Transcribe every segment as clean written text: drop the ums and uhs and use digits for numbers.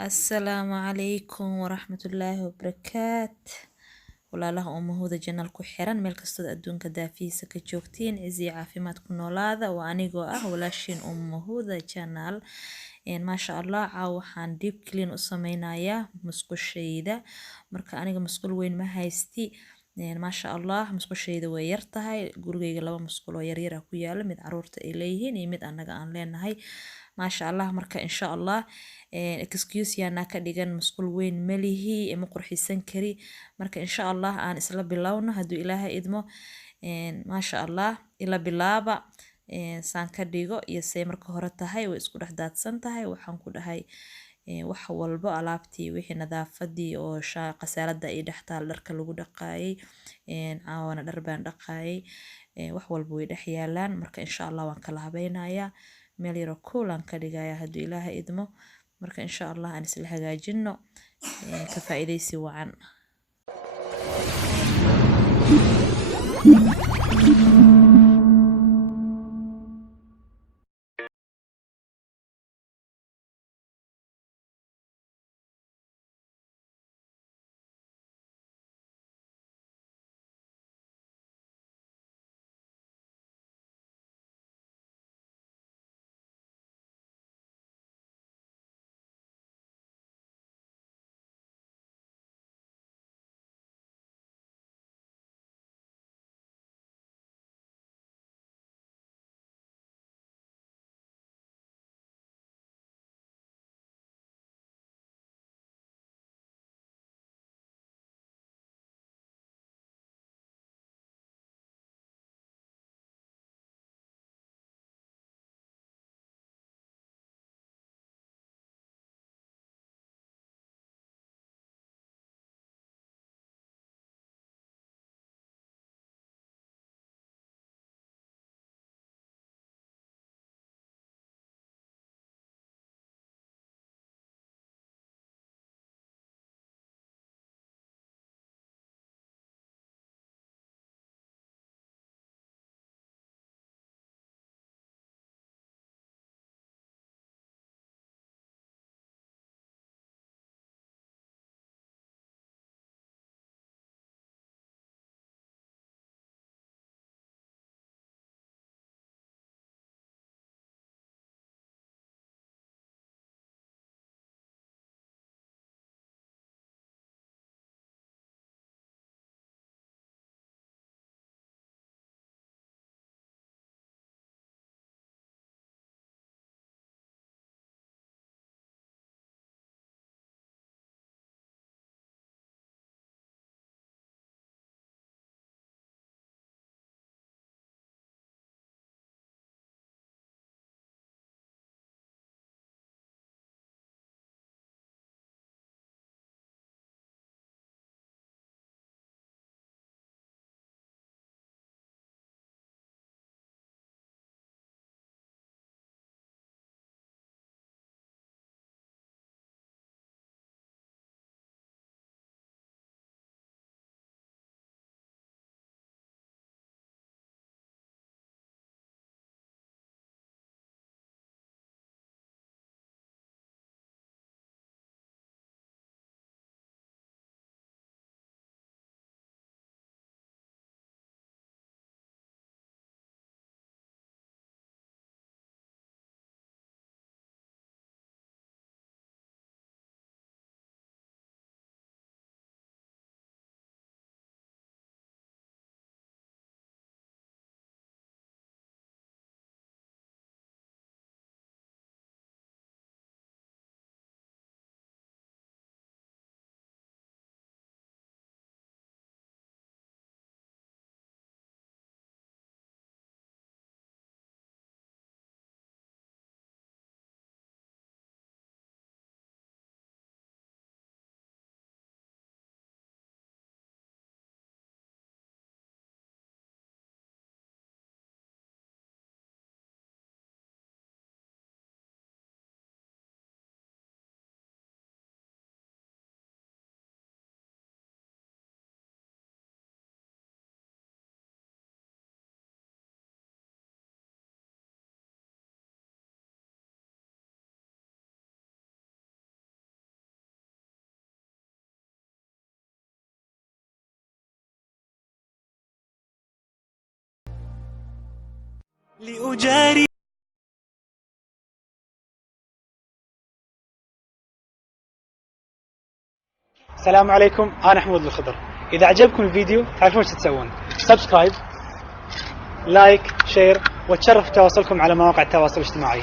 السلام عليكم ورحمة الله وبركاته. walaalaha umahooda janal ku xiran meel kastoo adduunka daafiisa ka joogtiin cizi caafimaad ku noolaada waa anigoo ah walaashin umahooda janal maasha Allah waxaan deep clean u sameynayaa musqushayda marka aniga musqul weyn ma haysti maasha Allah musqushayda way yar tahay gurigeyga laba musqul oo yar ku yaala mid caruurta ay leeyihiin iyo mid anaga aan leenahay maasha Allah marka insha Allah excuse yana ka dhigan musqul weyn malihi ma qurxisan kari marka insha Allah aan isla bilowno haduu Ilaahay idmo maasha Allah ila bilaaba saan ka dhigo iyo say marka hore tahay way isku dhex daadsan tahay waxaan ku dhahay wax walbo alaabtii wixii nadaafadii oo qasaalada ay dhaxtaal dharka lagu dhaqaayay caawana dhar baan dhaqaayay wax walbo way dhex yaalaan marka insha Allah waan kala habaynayaa meel yar oo cool aan ka dhigayaa haduu Ilaahay idmo marka insha Allah aan isla hagaajino ka faa'iideysi wacan لأجاري. السلام عليكم، أنا حمود الخضر. إذا عجبكم الفيديو تعرفون ايش تسوون؟ سبسكرايب، لايك، شير، وتشرف تواصلكم على مواقع التواصل الاجتماعي.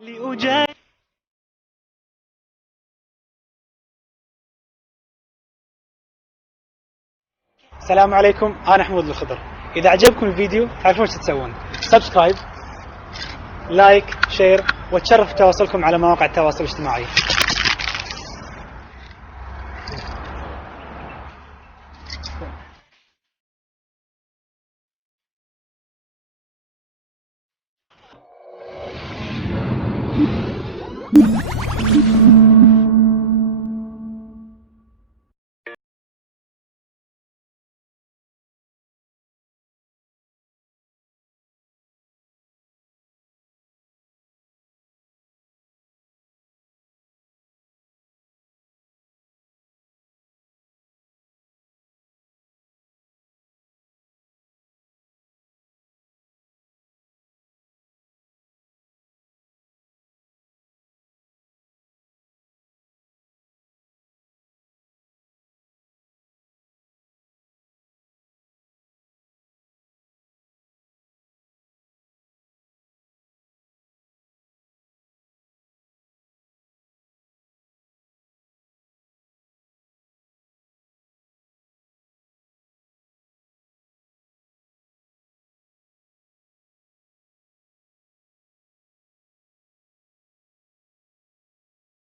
لأجاري. السلام عليكم، أنا حمود الخضر. إذا عجبكم الفيديو تعرفون ايش تسوون؟ سبسكرايب، لايك، شير، وتشرف تواصلكم على مواقع التواصل الاجتماعي.